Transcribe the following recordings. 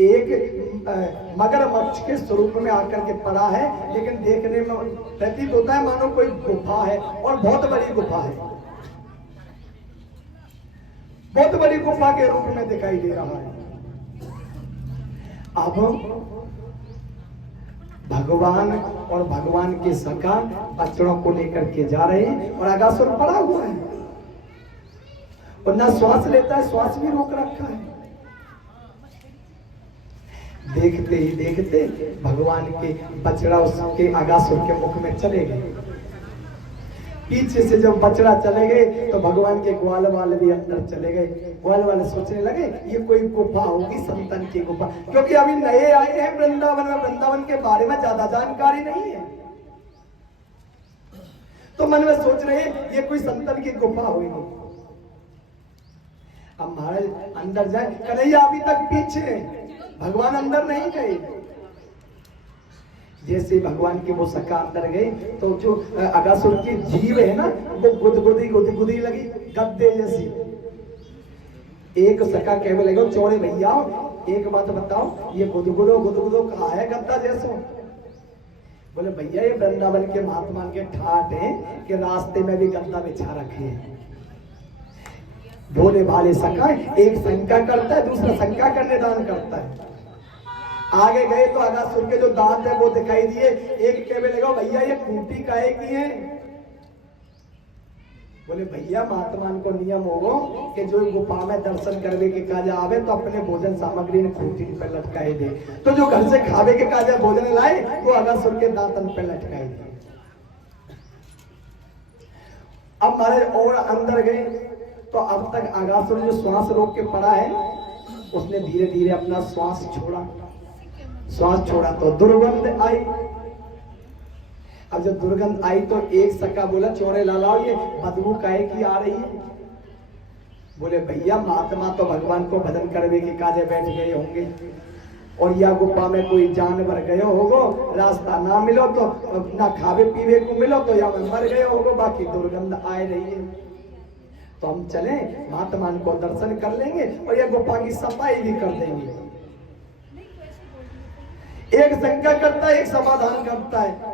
एक मगरमच्छ के स्वरूप में आकर के पड़ा है, लेकिन देखने में प्रतीत होता है मानो कोई गुफा है, और बहुत बड़ी गुफा है, बहुत बड़ी गुफा के रूप में दिखाई दे रहा है। अब भगवान और भगवान के सखा बच्चों को लेकर के जा रहे हैं, और अगासुर पड़ा हुआ है और ना श्वास लेता है, श्वास भी रोक रखा है। देखते ही देखते भगवान के बछड़ा उसके अगासुर के मुख में चले गए। पीछे से जब बछड़ा चले गए तो भगवान के ग्वाल वाले भी अंदर चले गए। ग्वाल वाले सोचने लगे ये कोई गुफा होगी, संतन की गुफा, क्योंकि अभी नए आए हैं वृंदावन में, वृंदावन के बारे में ज्यादा जानकारी नहीं है। तो मन में सोच रहे हैं ये कोई संतन की गुफा होगी। अब महाराज अंदर जाए, कन्हैया अभी तक पीछे, भगवान अंदर नहीं गए। जैसे भगवान के वो सखा अंदर गए तो जो अगासुर की जीभ है ना, वो गुदगुदी लगी गद्दे जैसी। एक सखा कहने लगे, चौड़े भैया एक बात बताओ, ये गुदगुदो कहा है गद्दा जैसो? बोले भैया ये वृंदावन के महात्मा के ठाट है कि रास्ते में भी गद्दा बिछा रखे हैं। भोले भाले सखा, एक शंका करता है, दूसरा शंका का निदान करता है। आगे गए तो अगासुर के जो दांत है वो दिखाई दिए। एक कहने लगा भैया ये खूंटी काहे की है? बोले भैया महात्मान को नियम होगो कि जो गुफा में दर्शन करने के काजा आवे तो अपने भोजन सामग्री ने खूंटी पर लटकाए दे, तो जो घर से खावे के काजा भोजन लाए वो अगासुर के दांतन पर लटकाए दे। अब हमारे और अंदर गए तो अब तक अगासुर जो श्वास रोक के पड़ा है उसने धीरे धीरे अपना श्वास छोड़ा। श्वास छोड़ा तो दुर्गंध आई। अब जब दुर्गंध आई तो एक सखा बोला, चोरे लालाओ ये बदबू काहे की आ रही है? बोले भैया महात्मा तो भगवान को भजन करने के काजे बैठ गए होंगे, और या गुफा में कोई जानवर गए होगो, रास्ता ना मिलो तो ना खावे पीवे को मिलो तो या मर गए होगो, बाकी दुर्गंध आ रही है। तो हम चले महात्मा को दर्शन कर लेंगे और यह गुफा की सफाई भी कर देंगे। एक शंका करता है, एक समाधान करता है।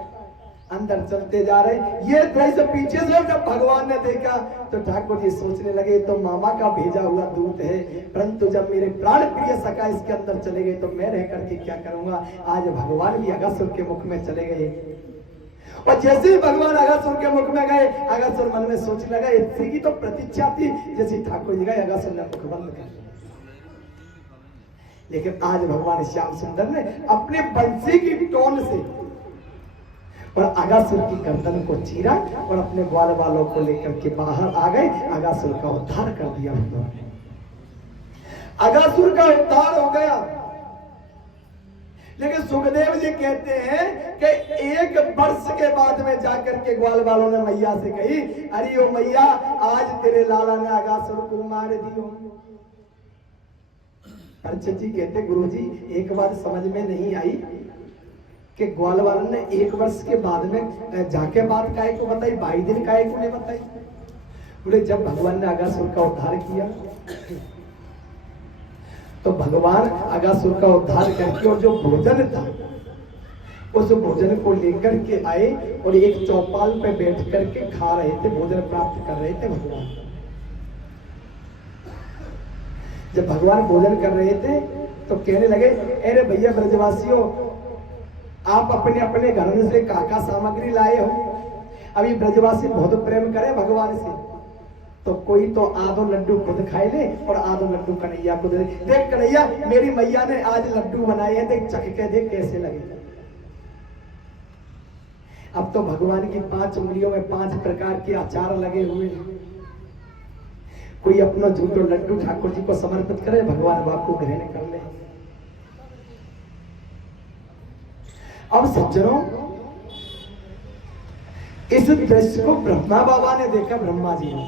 अंदर चलते जा रहे, ये दृश्य पीछे से जब भगवान ने देखा तो ठाकुर जी सोचने लगे तो मामा का भेजा हुआ दूत है, परंतु जब मेरे प्राण प्रिय सखा इसके अंदर चले गए तो मैं रह करके क्या करूंगा? आज भगवान भी अगासुर के मुख में चले गए, और जैसे ही भगवान अगासुर के मुख में गए, अगासुर मन में सोचने लगा इसी की तो प्रतीक्षा थी। जैसे ठाकुर जी गए अगासुर ने मुख बंद कर, लेकिन आज भगवान श्याम सुंदर ने अपने बंसी की टोन से और अगासुर की गर्दन को चीरा और अपने ग्वाल वालों को लेकर के बाहर आ गए। अगासुर का उद्धार कर दिया उन्होंने। अगासुर का उद्धार हो गया। लेकिन सुखदेव जी कहते हैं कि 1 वर्ष के बाद में जाकर के ग्वाल वालों ने मैया से कही, अरे ओ मैया आज तेरे लाला ने अगासुर को मार दियो। अर्चक जी कहते गुरुजी एक बात समझ में नहीं आई कि ग्वाल वालों ने 1 वर्ष के बाद में जाके बात काहे को बताई, 22 दिन काहे को नहीं बताई? बोले जब भगवान ने अगासुर का उद्धार किया तो भगवान अगासुर का उद्धार करके और जो भोजन था उस भोजन को लेकर के आए और एक चौपाल पे बैठ करके खा रहे थे, भोजन प्राप्त कर रहे थे भगवान। जब भगवान भोजन कर रहे थे तो कहने लगे, अरे भैया ब्रजवासियों आप अपने अपने घर से काका सामग्री लाए हो। अभी ब्रजवासी बहुत प्रेम करे भगवान से, तो कोई तो आधो लड्डू खुद खाए ले और आधो लड्डू कन्हैया को दे। देख कन्हैया मेरी मैया ने आज लड्डू बनाए हैं, देख चख के देख कैसे लगे। अब तो भगवान की 5 उंगलियों में 5 प्रकार के अचार लगे हुए हैं। कोई अपना झूठो लड्डू ठाकुर जी को समर्पित करे, भगवान बापू ग्रहण कर ले। अब सज्जनों इस दृश्य को ब्रह्मा बाबा ने देखा, ब्रह्मा जी ने,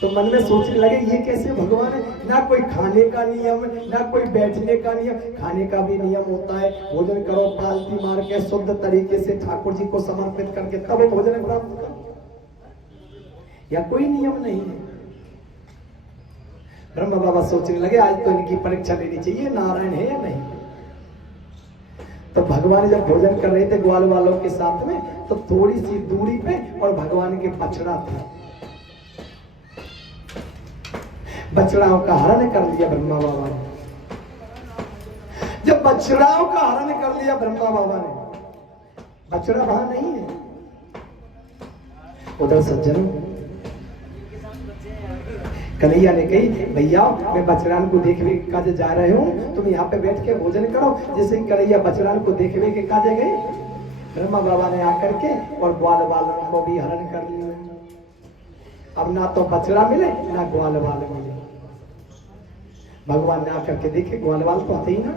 तो मन में सोचने लगे ये कैसे भगवान है? ना कोई खाने का नियम, ना कोई बैठने का नियम। खाने का भी नियम होता है, भोजन करो पालती मार के शुद्ध तरीके से ठाकुर जी को समर्पित करके तब भोजन प्राप्त करो, या कोई नियम नहीं है। ब्रह्मा बाबा सोचने लगे आज तो इनकी परीक्षा लेनी चाहिए, नारायण है या नहीं। तो भगवान जब भोजन कर रहे थे ग्वाल वालों के साथ में, तो थोड़ी सी दूरी पे और भगवान के बछड़ा था। बछड़ाओं का हरण कर लिया ब्रह्मा बाबा ने। जब बछड़ाओं का हरण कर लिया ब्रह्मा बाबा ने, बछड़ा वहां नहीं है। उधर सज्जनों, कन्हैया ने कही भैया मैं बछड़ान को देखने के काजे जा रहे हूँ, तुम यहाँ पे बैठ के भोजन करो। जैसे कन्हैया बछड़ान को देखने के काजे गए, ब्रह्मा बाबा ने आकर के और ग्वाल वालों को भी हरण कर लिया। अब ना तो बछड़ा मिले ना ग्वाल वाल मिले। भगवान ने आकर के देखे ग्वाल वाल तो आते ही ना।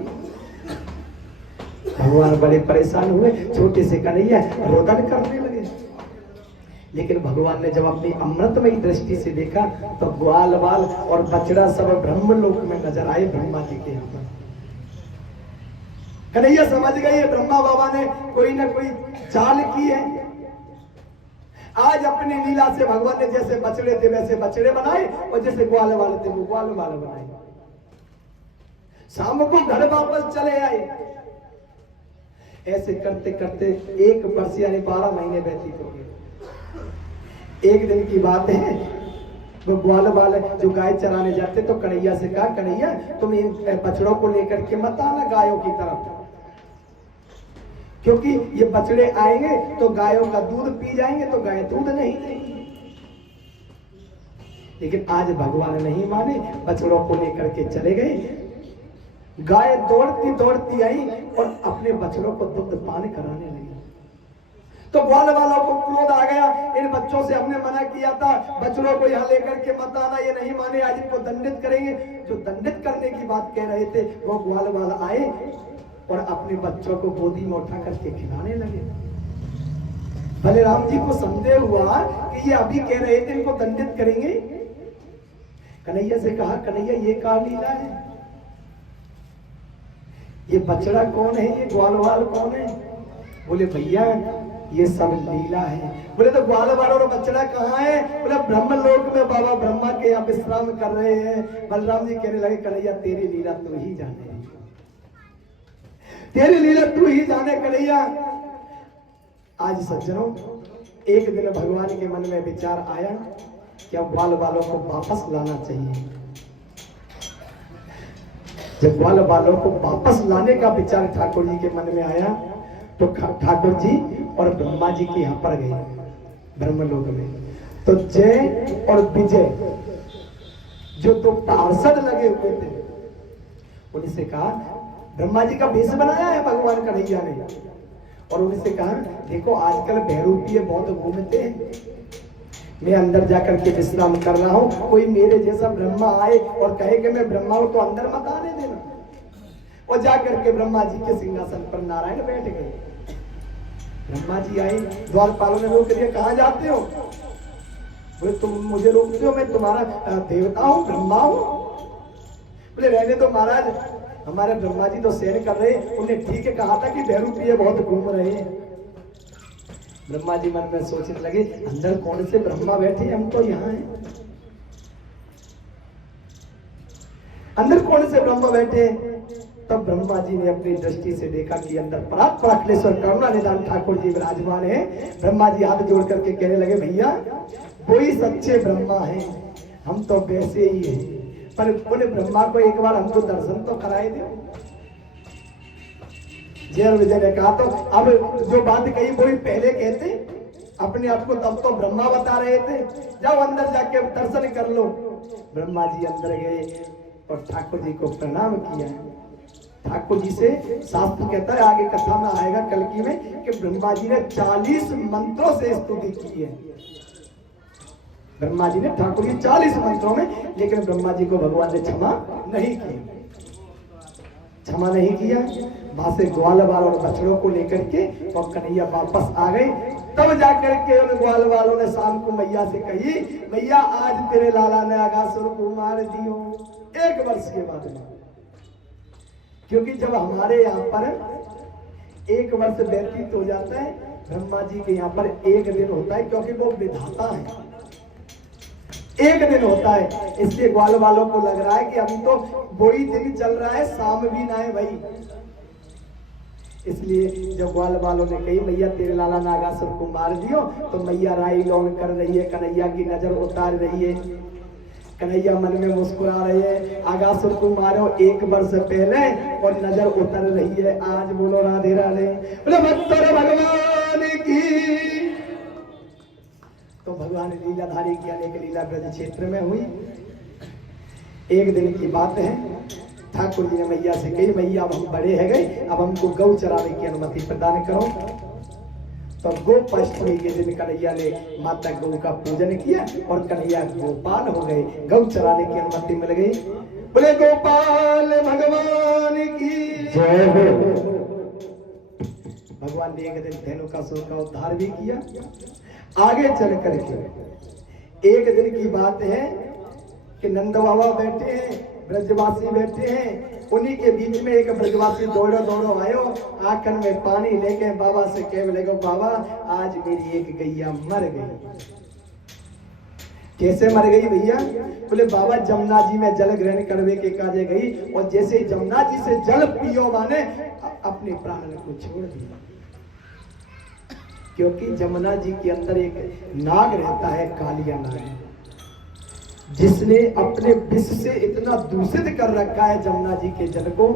भगवान बड़े परेशान हुए, छोटे से कन्हैया रोदन करने लगे। लेकिन भगवान ने जब अपनी अमृतमयी दृष्टि से देखा तो ग्वाल बाल और बछड़ा सब ब्रह्मलोक में नजर आए ब्रह्मा जी के यहाँ पर। कन्हैया समझ गए ब्रह्मा बाबा ने कोई ना कोई चाल की है। आज अपनी लीला से भगवान ने जैसे बछड़े थे वैसे बछड़े बनाए और जैसे ग्वाल वाले थे वो ग्वाल वाले बनाए। शाम को घर वापस चले आए। ऐसे करते करते 1 वर्ष यानी 12 महीने व्यतीत हो गए। एक दिन की बात है, वो ग्वाल वाले जो गाय चराने जाते तो कन्हैया से कहा कन्हैया तुम इन बछड़ों को लेकर के मत आना गायों की तरफ, क्योंकि ये बछड़े आएंगे तो गायों का दूध पी जाएंगे तो गाय दूध नहीं देंगी। लेकिन आज भगवान नहीं माने, बछड़ों को लेकर के चले गए। गाय दौड़ती दौड़ती आई और अपने बछड़ों को दुग्ध पान कराने लगी। तो ग्वाल वालों को क्रोध आ गया, इन बच्चों से हमने मना किया था बछड़ों को यहाँ लेकर के मत आना, ये नहीं माने, आज इनको दंडित करेंगे। जो दंडित करने की बात कह रहे थे वो ग्वाल वाला आए और अपने बच्चों को गोदी में उठा करके खिलाने लगे। बलराम जी को संदेह हुआ कि ये अभी कह रहे थे इनको दंडित करेंगे। कन्हैया से कहा कन्हैया ये क्या लीला है, ये बछड़ा कौन है, ये ग्वाल वाल कौन है? बोले भैया ये सब लीला है। बोले तो ग्वाल वाल और बछड़ा कहाँ है? बोले ब्रह्मलोक में बाबा ब्रह्मा के यहाँ विश्राम कर रहे हैं। बलराम जी कहने लगे कन्हैया तेरी लीला तू ही जाने, तेरी लीला तू ही जाने कन्हैया। आज सज्जनों, एक दिन भगवान के मन में विचार आया कि अब ग्वाल वालों को वापस लाना चाहिए। जब ग्वाल वालों को वापस लाने का विचार ठाकुर जी के मन में आया तो ठाकुर जी और ब्रह्मा जी के यहाँ पर गए ब्रह्मलोक में। तो जय और विजय जो 2 पार्षद लगे हुए थे, उनसे कहा ब्रह्मा जी का भेष बनाया है भगवान कन्हैया ने, और उनसे कहा देखो आजकल बहरूपीय बहुत घूमते हैं, मैं अंदर जाकर के विश्राम कर रहा हूं, कोई मेरे जैसा ब्रह्मा आए और कहे कि मैं ब्रह्मा हूं तो अंदर मत आने देना। और जाकर के ब्रह्मा जी के सिंहासन पर नारायण बैठ गए। ब्रह्मा जी आए, द्वारपालों ने रोक दिया कहां जाते हो? बोले तुम मुझे रोकते हो, मैं तुम्हारा देवता हूं, ब्रह्मा हूं। बोले रहने दो महाराज, हमारे ब्रह्मा जी तो शयन कर रहे, उन्हें ठीक है कहा था कि बहरूपीय बहुत घूम रहे हैं। ब्रह्मा जी मन में सोचने लगे अंदर कौन से ब्रह्मा बैठे, हम तो यहाँ हैं। अंदर कौन से ब्रह्मा बैठे? तब ब्रह्मा जी ने अपनी दृष्टि से देखा कि अंदर परात्परात्मेश्वर करुणा निधान ठाकुर जी विराजमान है। ब्रह्मा जी हाथ जोड़ करके कहने लगे भैया वही सच्चे ब्रह्मा हैं, हम तो वैसे ही हैं, पर उन ब्रह्मा को एक बार हमको दर्शन तो कराए दो। जय विजय ने कहा तो अब जो बात कही वही पहले कहते, अपने आप को तब तो ब्रह्मा बता रहे थे, जाओ अंदर जाके दर्शन कर लो। ब्रह्मा जी अंदर गए और ठाकुर जी को प्रणाम किया। ठाकुर जी से शास्त्र कहता है, आगे कथा में आएगा कल्कि में, कि ब्रह्मा जी ने 40 मंत्रों से स्तुति की है। ब्रह्मा जी ने ठाकुर जी 40 मंत्रों में, लेकिन ब्रह्मा जी को भगवान ने क्षमा नहीं किया, क्षमा नहीं किया। वहां से ग्वाल वाल और बछड़ों को लेकर के और कन्हैया वापस आ गए। तब जाकर के उन ग्वाल वालों ने शाम को मैया से कही मैया आज तेरे लाला ने अगासुर को मार दियो, 1 वर्ष के बाद में। क्योंकि जब हमारे यहाँ पर 1 वर्ष व्यतीत हो जाता है, ब्रह्मा जी के यहाँ पर 1 दिन होता है, क्योंकि वो विधाता है, 1 दिन होता है। इसलिए ग्वाल वालों को लग रहा है कि अभी तो वही दिन चल रहा है, शाम भी ना है भाई, इसलिए जब ग्वाल वालों ने कही मैया तेरे लाला नागासुर को मार दियो, तो मैया राई लौन कर रही है, कन्हैया की नजर उतार रही है। कन्हैया मन में मुस्कुरा रही है, आगासुर को मारो 1 वर्ष पहले और नजर उतर रही है आज। बोलो राधे राधे, बोलो भगवान की। तो भगवान लीलाधारी की अनेक लीला ब्रज क्षेत्र में हुई। एक दिन की बात है, ठाकुर जी ने मैया से कही मैया अब हम बड़े हैं गए, अब हमको गौ चराने की अनुमति प्रदान करो। तो गोपाष्टमी के दिन कन्हैया ने माता गौ का पूजन किया और कन्हैया गोपाल हो गए, गौ चराने की अनुमति मिल गई। बोले गोपाल भगवान की जय हो। भगवान ने एक दिन धेनुकासुर का उद्धार भी किया। आगे चल करके एक दिन की बात है कि नंद बाबा बैठे हैं, ब्रजवासी बैठे हैं, उन्हीं के बीच में एक ब्रजवासी दौड़ो आयो, आंखन में पानी लेके बाबा से कह लगे बाबा आज मेरी एक गैया मर गई। कैसे मर गई भैया? बोले बाबा जमुना जी में जल ग्रहण करवे के काजे गई और जैसे जमुना जी से जल पियो माने अपने प्राण को छोड़ दिया। क्योंकि जमुना जी के अंदर एक नाग रहता है, कालिया नाग, जिसने अपने विष से इतना दूषित कर रखा है जमुना जी के जल को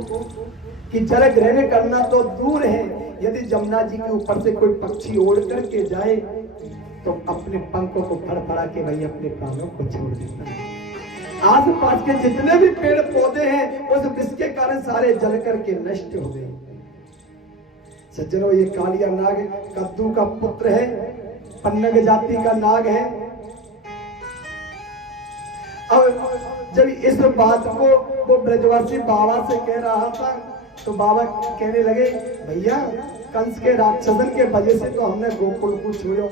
कि जल ग्रहण करना तो दूर है, यदि जमुना जी के ऊपर से कोई पक्षी उड़ करके जाए तो अपने पंखों को फड़फड़ा के वही अपने प्राणों को छोड़ देता है। आस पास के जितने भी पेड़ पौधे हैं उस विष के कारण सारे जल करके नष्ट हो गए। सज्जनों, ये कालिया नाग कद्दू का पुत्र है, पन्नग जाति का नाग है। अब जब इस बात को वो ब्रजवासी बाबा से कह रहा था तो बाबा कहने लगे भैया कंस के राक्षसन के वजह से तो हमने गोकुल को छोड़ो,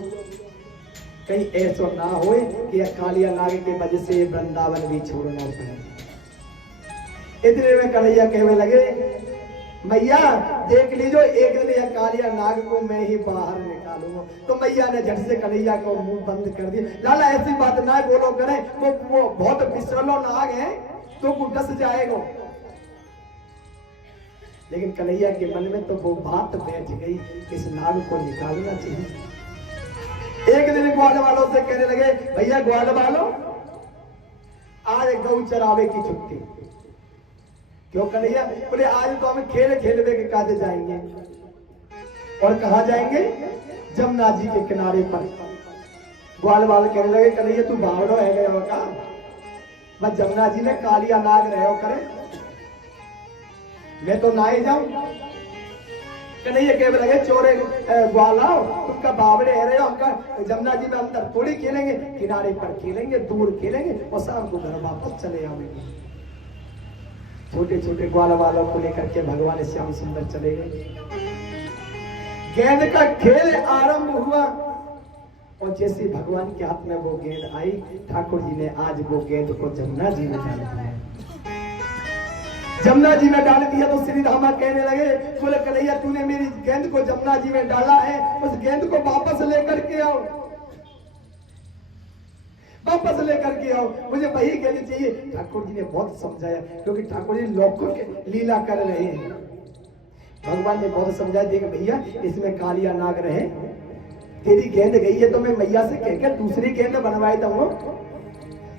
कहीं ऐसा ना हो कि कालिया नाग के वजह से वृंदावन भी छोड़ना पड़े। इतने में कन्हैया कहने लगे मैया देख लीजिए एक दिन यह कालिया नाग को मैं ही बाहर निकालूंगा। तो मैया ने झट से कन्हैया को मुंह बंद कर दिया। लाला ऐसी बात ना बोलो करे, वो बहुत विषैलो नाग है तो वो डस जाएगा। लेकिन कन्हैया के मन में तो वो बात बैठ गई, इस नाग को निकालना चाहिए। एक दिन ग्वाल वालों से कहने लगे भैया ग्वाल वालों आज गौ चरावे की छुट्टी। क्यों कन्हैया? बोले आज तो हम खेल खेलवे के काजे जाएंगे। और कहा जाएंगे? जमुना जी के किनारे पर। ग्वाल वाले कहने लगे कन्हैया तू बावड़ो है गया का, बस जमुना जी में कालिया नाग रहो करे, मैं तो ना ही जाऊं। कन्हैया कहने लगे चोरे ग्वाला तुमका बावड़े है रहे हो, हमका जमुना जी में अंदर थोड़ी खेलेंगे, किनारे पर खेलेंगे, दूर खेलेंगे और शाम को घर वापस चले आएंगे। छोटे छोटे ग्वाल वालों को लेकर के भगवान श्याम सुंदर चले गए। गेंद का खेल आरंभ हुआ और जैसे भगवान के हाथ में वो गेंद आई, ठाकुर जी ने आज वो गेंद को जमुना जी में डाल दिया। जमुना जी में डाल दिया तो श्री धामा कहने लगे बोले कन्हैया तूने मेरी गेंद को जमुना जी में डाला है, उस गेंद को वापस लेकर के आओ, वापस लेकर के आओ, मुझे वही गेंद चाहिए। ठाकुर जी ने बहुत समझाया क्योंकि ठाकुर जी लोगों के लीला कर रहे हैं। भगवान ने बहुत समझाया देख भैया इसमें कालिया नाग रहे, तेरी गेंद गई है तो मैं मैया से कह के दूसरी गेंद बनवाए दूंगा।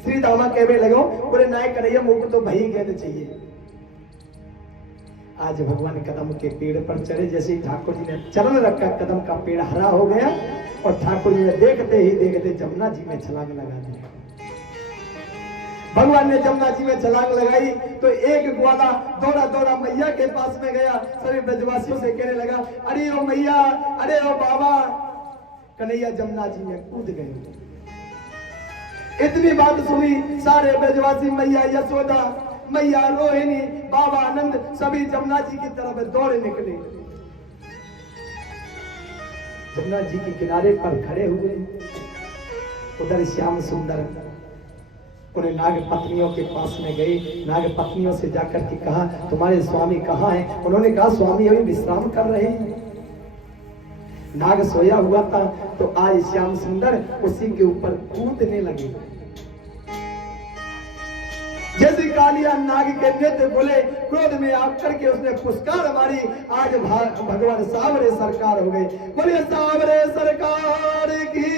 श्री दामा कहने लगो बोले नाय कन्हैया मुझको तो वही गेंद चाहिए। आज भगवान कदम के पेड़ पर चढ़े, जैसे ही ठाकुर जी ने चरण रखा कदम का पेड़ हरा हो गया और ठाकुर जी ने देखते ही देखते जमुना जी में छलांग लगा दी। भगवान ने जमुना जी में छलांग लगाई तो एक ग्वाला दौड़ा दौड़ा मैया के पास में गया, सभी ब्रजवासियों से कहने लगा अरे ओ मैया, अरे ओ बाबा। कन्हैया जमुना जी में कूद गए। इतनी बात सुनी सारे ब्रजवासी, मैया यशोदा, मैया रोहिणी, बाबा आनंद सभी जमुना जी की तरफ दौड़े निकले। जमुना जी के किनारे पर खड़े हुए, उधर श्याम सुंदर उन्हें नाग पत्नियों के पास में गए। नाग पत्नियों से जाकर के कहा तुम्हारे स्वामी कहाँ हैं? उन्होंने कहा स्वामी अभी विश्राम कर रहे हैं। नाग सोया हुआ था तो आज श्याम सुंदर उसी के ऊपर कूदने लगे। जैसे कालिया नाग के नेत्र बोले, क्रोध में आकर के उसने पुष्कार मारी। आज भगवान सावरे सरकार हो गए। बोले सावरे सरकार की।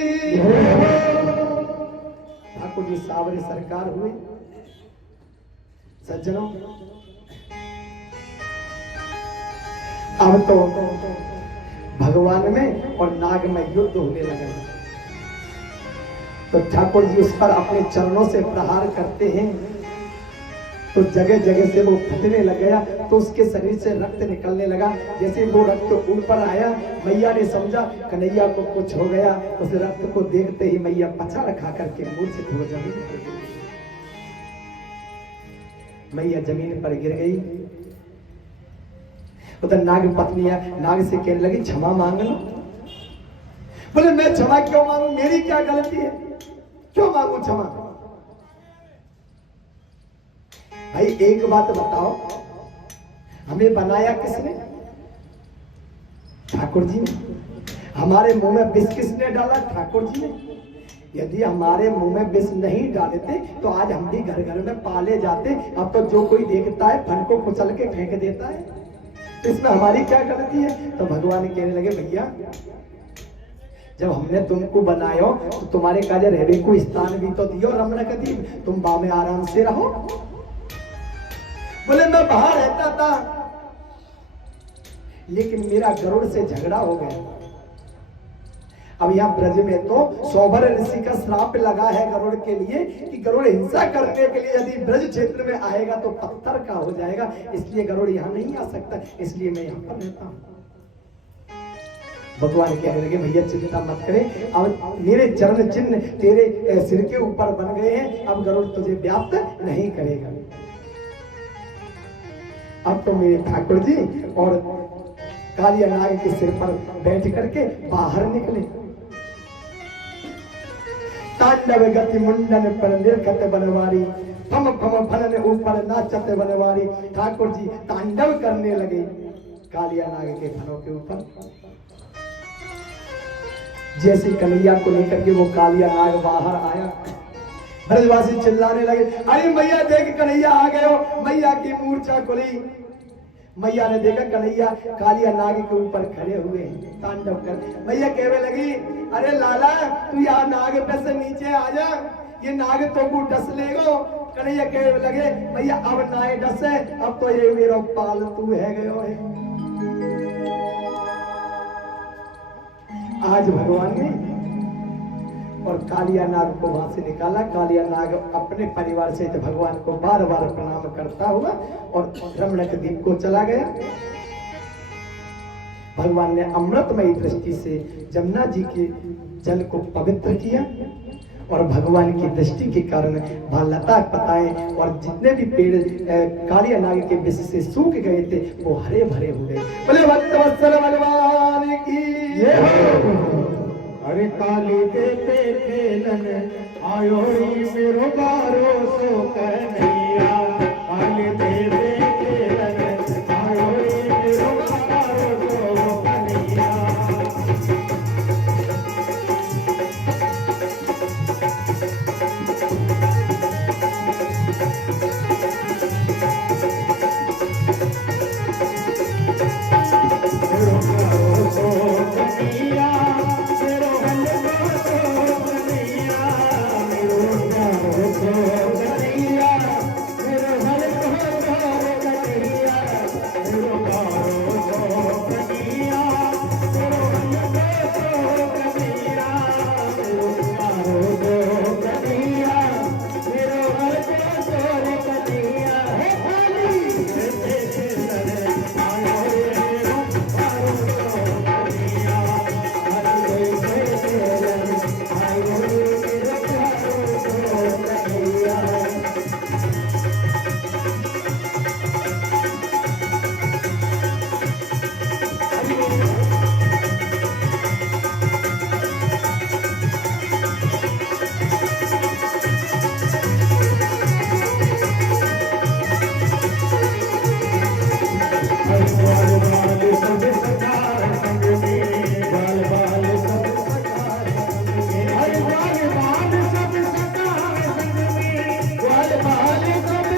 ठाकुर जी सावरे सरकार हुए। सज्जनों, अब तो भगवान में और नाग में युद्ध होने लगा। तो ठाकुर जी उस पर अपने चरणों से प्रहार करते हैं, तो जगह जगह से वो फटने लग गया। तो उसके शरीर से रक्त निकलने लगा। जैसे वो रक्त ऊपर आया, मैया ने समझा कन्हैया को कुछ हो गया। उस रक्त को देखते ही मैया पछाड़ खा करके मूर्छित हो जमीन पर गिर गई। मैया जमीन पर गिर गई। उधर नाग पत्नियां नाग से कहने लगी क्षमा मांग लो। बोले मैं क्षमा क्यों मांगू, मेरी क्या गलती है, क्यों मांगू क्षमा। भाई एक बात बताओ, हमें बनाया किसने? ठाकुर जी ने। हमारे मुंह में विष किसने डाला? ठाकुर जी ने। यदि हमारे मुंह में विष नहीं डालते तो आज हम भी घर घर में पाले जाते। अब तो जो कोई देखता है फन को कुचल के फेंक देता है। तो इसमें हमारी क्या गलती है? तो भगवान कहने लगे भैया, जब हमने तुमको बनायो तो तुम्हारे काजे रहने को स्थान भी तो दियो, रमणक दी, तुम बा में आराम से रहो। बोले मैं बाहर रहता था, लेकिन मेरा गरुड़ से झगड़ा हो गया। अब यहाँ ब्रज में तो सौभर ऋषि का श्राप लगा है गरुड़ के लिए कि गरुड़ हिंसा करने के लिए यदि ब्रज क्षेत्र में आएगा तो पत्थर का हो जाएगा, इसलिए गरुड़ यहाँ नहीं आ सकता, इसलिए मैं यहाँ पर रहता हूँ। भगवान कहने लगे भैया चिंता मत करे, अब मेरे चरण चिन्ह तेरे सिर के ऊपर बन गए हैं, अब गरुड़ तुझे व्याप्त नहीं करेगा। अब तो मेरे ठाकुर जी और कालिया नाग के सिर पर बैठ करके बाहर निकले। तांडव गति मुंडन पर निर्गत बनवारी, फम फम फनन ऊपर नाचते बनवारी। ठाकुर जी तांडव करने लगे कालिया नाग के फनों के ऊपर। जैसे कन्हैया को लेकर के वो कालिया नाग बाहर आया, ब्रजवासी चिल्लाने लगे अरे मैया देख कन्हैया आ गए हो। मैया की मूर्छा खुली। मैया ने देखा कन्हैया कालिया नाग के ऊपर खड़े हुए तांडव कर। मैया कहने लगी अरे लाला तू यहाँ नाग पे से नीचे आ जा, ये नाग तो को डस लेगो। कन्हैया कहने लगे मैया अब नाए डसे, अब तो ये मेरा पालतू है गयो है। आज भगवान ने और कालिया नाग को वहां से निकाला। कालिया नाग अपने परिवार से भगवान को बार बार प्रणाम करता हुआ और रमणक द्वीप को चला गया। भगवान ने अमृतमयी दृष्टि से जमुना जी के जल को पवित्र किया और भगवान की दृष्टि के कारण वहां लता पताएं और जितने भी पेड़ कालिया नाग के विष से सूख गए थे वो हरे भरे हो गए। बोले भक्तवत्सल भगवान की। अरे काली देते खेलन आयोरी मेरो बारो सो कन्हैया। काली देते खेलन आयोरी मेरो बारो सो कन्हैया। बाल बाल सब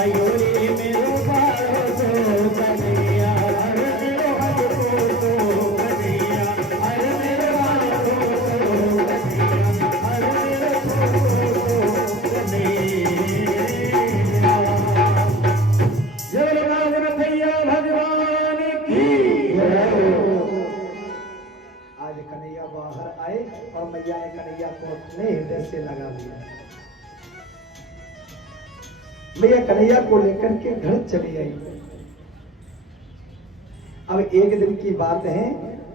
आयो रे मेरो बारो सो कन्हैया अरे मेरो बारो सो कन्हैया अरे मेरो बारो सो कन्हैया अरे मेरो बारो सो कन्हैया। जय कन्हैया भगवान की जय। आज कन्हैया बाहर आए और मैया ने कन्हैया को अपने हृदय से लगा लिया। मैया कन्हैया को लेकर के घर चली आई। अब एक दिन की बात है,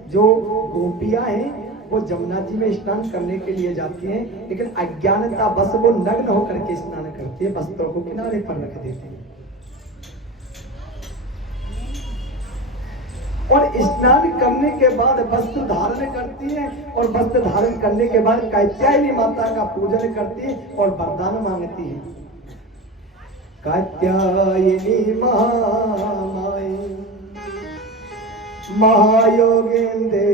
जो गोपियां हैं वो जमुना जी में स्नान करने के लिए जाती हैं, लेकिन अज्ञानता बस वो नग्न होकर के स्नान करती है, वस्त्रों को किनारे पर रख देती है और स्नान करने के बाद वस्त्र धारण करती है और वस्त्र धारण करने के बाद कात्यायनी माता का पूजन करती है और वरदान मांगती है। कात्यायनी महामाई महायोगेंद्रेश्वरी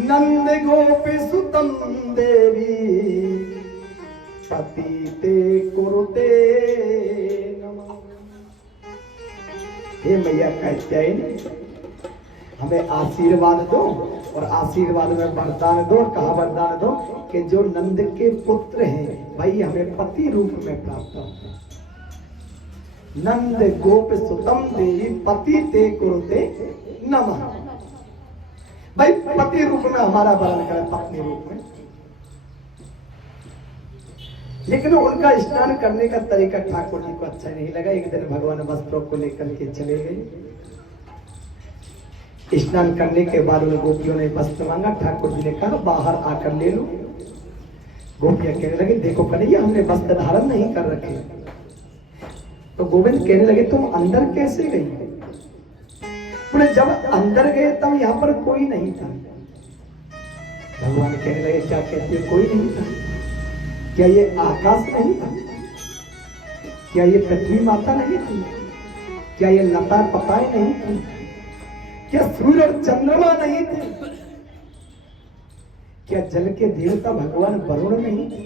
नंद गोपी सुतम देवी पतिते कुरुते नमः। हे मैया कात्यायनी, हमें आशीर्वाद दो और आशीर्वाद में वरदान दो। कहा वरदान दो कि जो नंद के पुत्र हैं भाई हमें पति रूप में प्राप्त हो। नंद गोप सुतम देवी पति ते कुरुते नमः। भाई पति रूप में हमारा वरण करें, पत्नी रूप में। लेकिन उनका स्नान करने का तरीका ठाकुर जी को अच्छा नहीं लगा। एक दिन भगवान वस्त्रों को लेकर के चले गए। स्नान करने के बाद उन गोपियों ने वस्त्र मांगा। ठाकुर जी ने कहा बाहर आकर ले लो। गोपियां कहने लगे देखो कन्हैया हमने वस्त्र धारण नहीं कर रखे। तो गोविंद कहने लगे तुम अंदर कैसे गई? बोले जब अंदर गए तब यहाँ पर कोई नहीं था। भगवान कहने लगे क्या कहते हो कोई नहीं था? क्या ये आकाश नहीं था? क्या ये पृथ्वी माता नहीं थी? क्या ये लता पताएं नहीं थी? क्या सूर्य और चंद्रमा नहीं थे? क्या जल के देवता भगवान वरुण नहीं थे?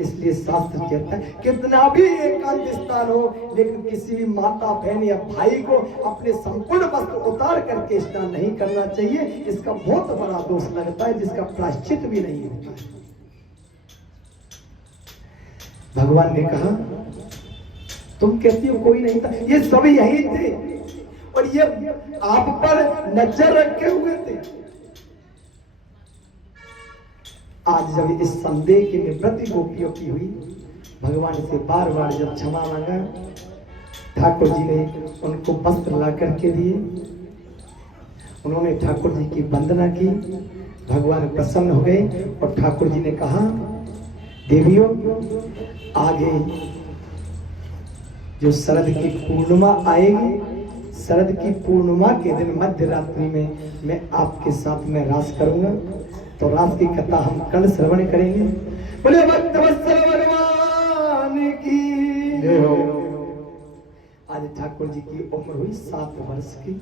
इसलिए शास्त्र कहता है कितना भी एकांत स्थान हो लेकिन किसी भी माता बहन या भाई को अपने संपूर्ण वस्त्र उतार करके स्नान नहीं करना चाहिए। इसका बहुत बड़ा दोष लगता है जिसका प्रायश्चित भी नहीं होता है। भगवान ने कहा तुम कहती हो कोई नहीं था, ये सब यही थे और ये आप पर नजर रखे हुए थे। आज जब इस संदेह की निवृत्ति गोपियों की हुई, भगवान से बार बार जब क्षमा मांगा, ठाकुर जी ने उनको वस्त्र ला करके दिए। उन्होंने ठाकुर जी की वंदना की। भगवान प्रसन्न हो गए और ठाकुर जी ने कहा देवियों आगे जो शरद की पूर्णिमा आएगी, शरद की पूर्णिमा के दिन मध्य रात्रि में मैं आपके साथ में रास करूंगा। तो रास की कथा हम कल श्रवण करेंगे। बोले भक्तवत्सल भगवान की जय हो। आज ठाकुर जी की उम्र हुई 7 वर्ष की।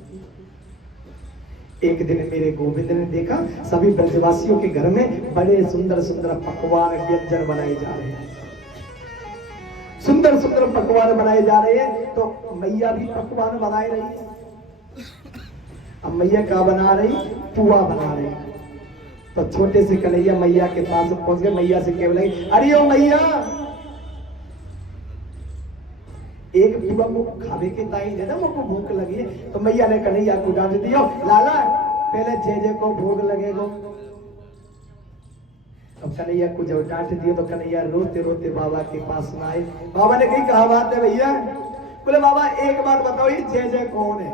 एक दिन मेरे गोविंद ने देखा सभी ब्रजवासियों के घर में बड़े सुंदर सुंदर पकवान व्यंजन बनाए जा रहे हैं। सुंदर सुंदर पकवान बनाए जा रहे हैं तो मैया भी पकवान बनाए रही है। अब मैया क्या बना रही? पुआ बना रही। तो छोटे से कन्हैया मैया के पास पहुंच गए। मैया से कह लगी अरे ओ मैया एक पुआ मुख खावे के ताई दे ना, मुझको भूख लगी है। तो मैया ने कन्हैया को डांट दिया लाला पहले जे को भोग लगेगा। अब कन्हैया को जब डांट दिया तो कन्हैया रोते रोते बाबा के पास में आए। बाबा ने कही कहा बात है भैया? बोले बाबा एक बात बताओ ये जय कौन है?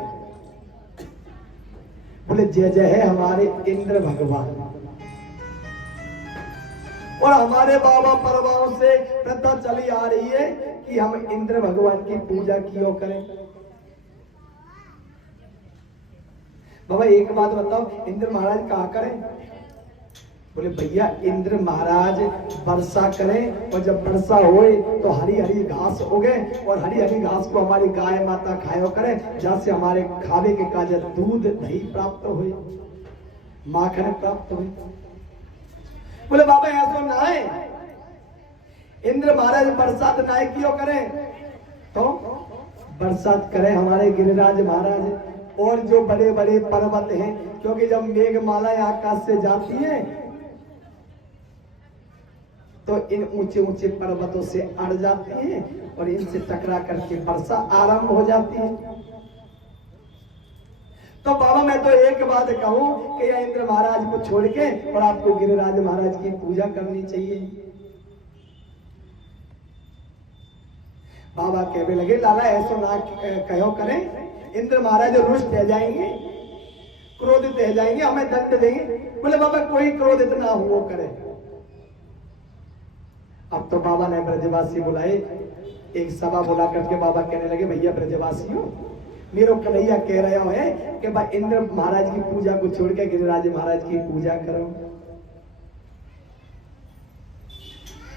बोले जय है हमारे इंद्र भगवान और हमारे बाबा परवाओं से प्रथा चली आ रही है कि हम इंद्र भगवान की पूजा क्यों करें। बाबा एक बात बताओ इंद्र महाराज कहाँ करें? बोले भैया इंद्र महाराज वर्षा करें और जब वर्षा होए तो हरी हरी घास उगे और हरी हरी घास को हमारी गाय माता खायो करें, जहां से हमारे खावे के काज दूध दही प्राप्त हुए, माखन प्राप्त हुए। बोले बाबा ऐसा ना है, इंद्र महाराज बरसात नाय क्यों करें, तो बरसात करें हमारे गिरिराज महाराज और जो बड़े बड़े पर्वत हैं, क्योंकि जब मेघमालाएं आकाश से जाती हैं तो इन ऊंचे ऊंचे पर्वतों से अड़ जाती हैं और इनसे टकरा करके वर्षा आरंभ हो जाती है। तो बाबा मैं तो एक बात कहूं कि यह इंद्र महाराज को छोड़ के और आपको गिरिराज महाराज की पूजा करनी चाहिए। बाबा कहने लगे लाला ऐसा ना कहो करें, इंद्र महाराज रुष्ट रह जाएंगे, क्रोधित रह जाएंगे, हमें दंड देंगे। बोले बाबा कोई क्रोधित ना हो करे। अब तो बाबा ने ब्रजवासी बुलाए, एक सभा बुला करके बाबा कहने लगे भैया ब्रजवासियों, मेरो कन्हैया कह रहा है कि भाई इंद्र महाराज की पूजा को छोड़ के गिरिराज महाराज की पूजा करो।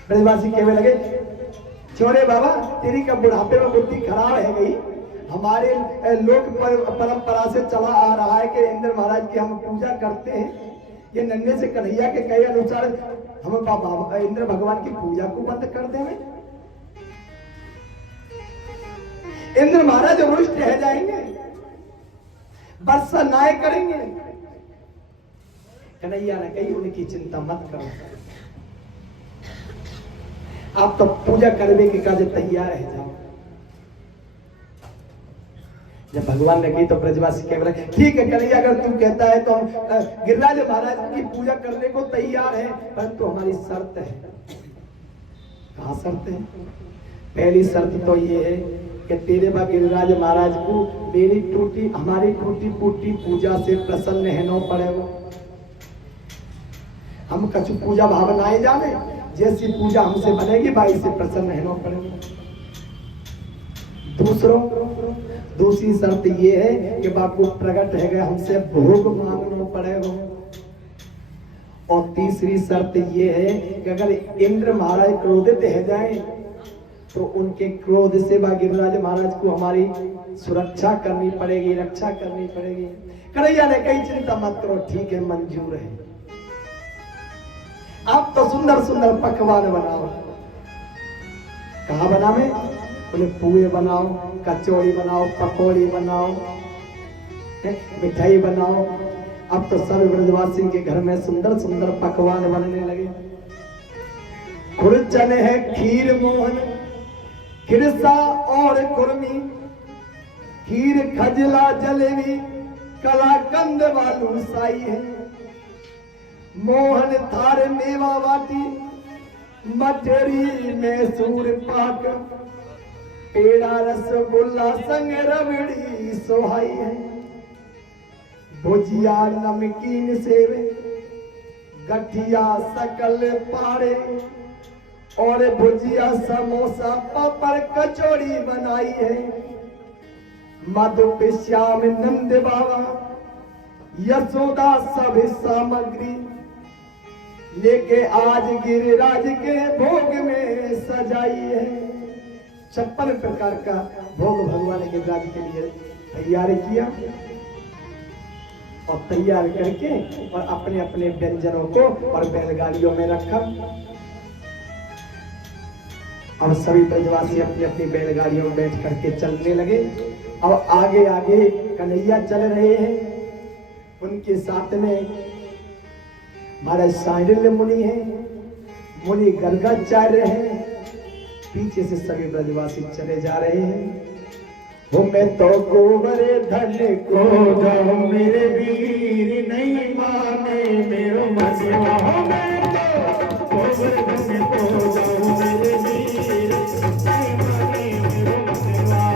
ब्रजवासी कहने लगे छोड़े बाबा, तेरी का बुढ़ापे में बुद्धि खराब है गई। हमारे लोक परंपरा से चला आ रहा है कि इंद्र महाराज की हम पूजा करते हैं। ये नन्हे से कन्हैया के कहे अनुसार हम बाबा इंद्र भगवान की पूजा को बंद कर देंगे। इंद्र महाराज रुष्ट रह जाएंगे, वर्षा नाय करेंगे। कन्हैया ने कही उनकी चिंता मत करो, आप तो पूजा करने के काज तैयार रह जाओ। जब भगवान ने कही तो ब्रजवासी कह रहे ठीक है कन्हैया, अगर तू कहता है तो हम गिरिराज महाराज की पूजा करने को तैयार है, परंतु हमारी शर्त है। कहाँ शर्त है? पहली शर्त तो ये है कि तेरे बा गिरिराज महाराज को हमारी टूटी फूटी पूजा से प्रसन्न रहना पड़ेगा। हम कछु पूजा भावनाएं जाने, जैसी पूजा हमसे बनेगी भाई से प्रसन्न रहना पड़ेगा। दूसरी शर्त ये है कि बापू प्रकट है गए, हमसे भोग मांगना पड़ेगा। और तीसरी शर्त ये है कि अगर इंद्र महाराज क्रोधित रह जाए तो उनके क्रोध से गिरिराज महाराज को हमारी सुरक्षा करनी पड़ेगी, रक्षा करनी पड़ेगी। कन्हैया ने कही चिंता मत करो, ठीक है मंजूर है। आप तो सुंदर सुंदर पकवान बनाओ। कहाँ बनावे? बोले पुए बनाओ, कचौड़ी बनाओ, पकौड़ी बनाओ, मिठाई बनाओ। अब तो सब ब्रजवासी के घर में सुंदर सुंदर पकवान बनने लगे। खुरचन है, खीर मोहन, खिरसा और कुर्मी, खीर खजला जलेबी, कलाकंद वालू साई है, मोहन थार मेवा वाटी, मठरी मैसूर पाक, पेड़ा रसगुल्ला संग रबड़ी सोहाई है, भुजिया नमकीन सेव, गठिया सकल पारे और भुजिया समोसा पापड़ कचौड़ी बनाई है। मधु श्याम नंद बाबा यशोदा सब सामग्री लेके आज गिरिराज के भोग में सजाई है। 56 प्रकार का भोग भगवान गिरिराज के लिए तैयार किया और तैयार करके और अपने अपने व्यंजनों को और बैलगाड़ियों में रखा। अब सभी ब्रजवासी अपनी अपनी बैलगाड़ियों में बैठ करके चलने लगे। अब आगे आगे कन्हैया चल रहे हैं, उनके साथ में महाराज सांडिल्य मुनि है, मुनि गर्गाचार्य है, पीछे से सभी ब्रजवासी चले जा रहे हैं। वो मैं तो गोबर धन को जाऊं मेरे वीर नहीं माने मेरो मसिया, हो मैं तो गोबर धन को जाऊं मेरे वीर नहीं माने मेरो मसिया।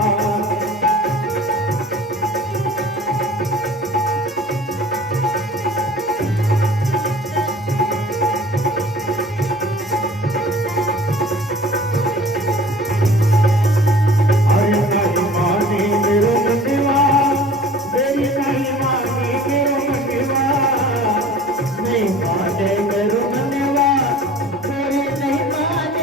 नहीं माने मेरो मनवा, तेरी नहीं माने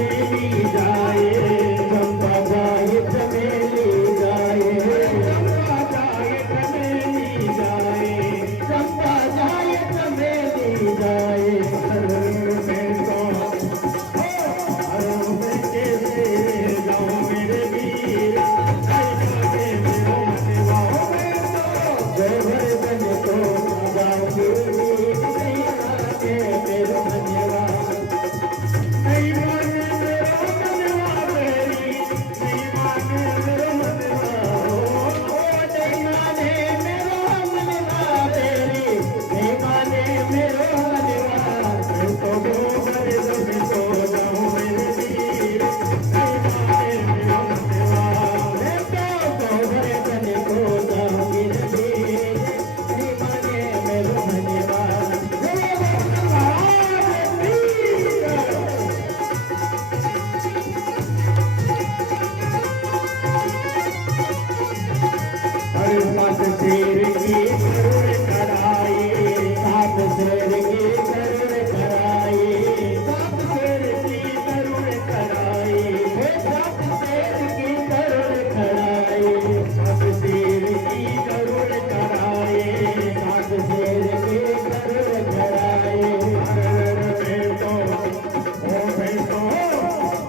चमेली जाए, चंपा जाए चमेली जाए, चंपा जाए चमेली जाए, चंपा जाए चमेली जाए। हर में तो हर में कैसे जाऊं मेरे वीर, गोवर्धन को गाऊंगी नहीं माने मेरा मनवा, नहीं माने मेरा मनवा तेरी, नहीं माने मेरा मनवा, नहीं माने मेरा मनवा तेरी, नहीं माने मेरा मनवा। मैं तो गोवर्धन को गाऊं मेरे वीर, नहीं माने मेरा मनवा, मैं तो गोवर्धन को गाऊं मेरे वीर, नहीं माने मेरा मनवा। हर सात शेर की जरूर कराई, सात शेर की जरूर कराई, सात शेर की जरूर कराई, सात शेर की जरूर कराई, सात शेर की जरूर कराई, सात शेर की जरूर कराई। हर बेटो ओ बेटो,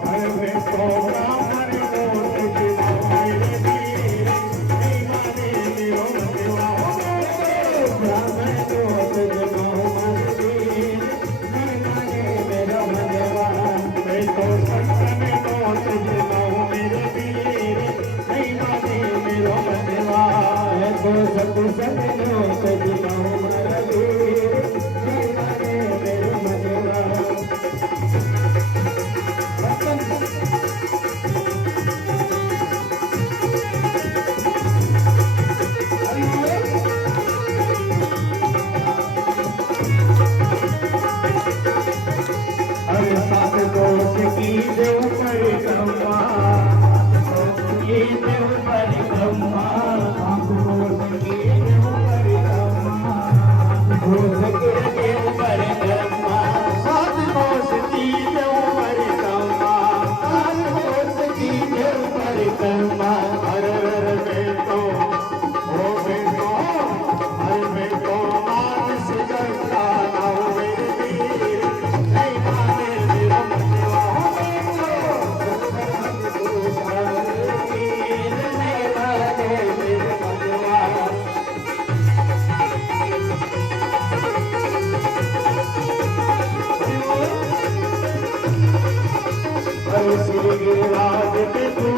हर बेटो ब्राह्मण को तुझको मेरे वीर, नहीं माने मेरो मनवा, ब्राह्मण को तुझको मेरे वीर, नहीं माने मेरो मनवा। मैं तो सत्संग को तुझको मेरे वीर, नहीं माने मेरो मनवा, मैं तो सत्संग को तुझको मेरा वीर, नहीं माने मेरो मनवा। हर सात दोष की देव परिक्रमा, दोष की देव परिक्रमा, सात दोष की देव परिक्रमा, दोष के देव परिक्रमा, सात दोष की देव परिक्रमा, सात दोष की देव परिक्रमा। हर बेटो ओ बेटो, हर बेटो मानस जगता नाओ मेरे वीर, नहीं माने मेरा मनवा, वीर नहीं माने मेरा मनवा। हर श्री गिरिराज पे तू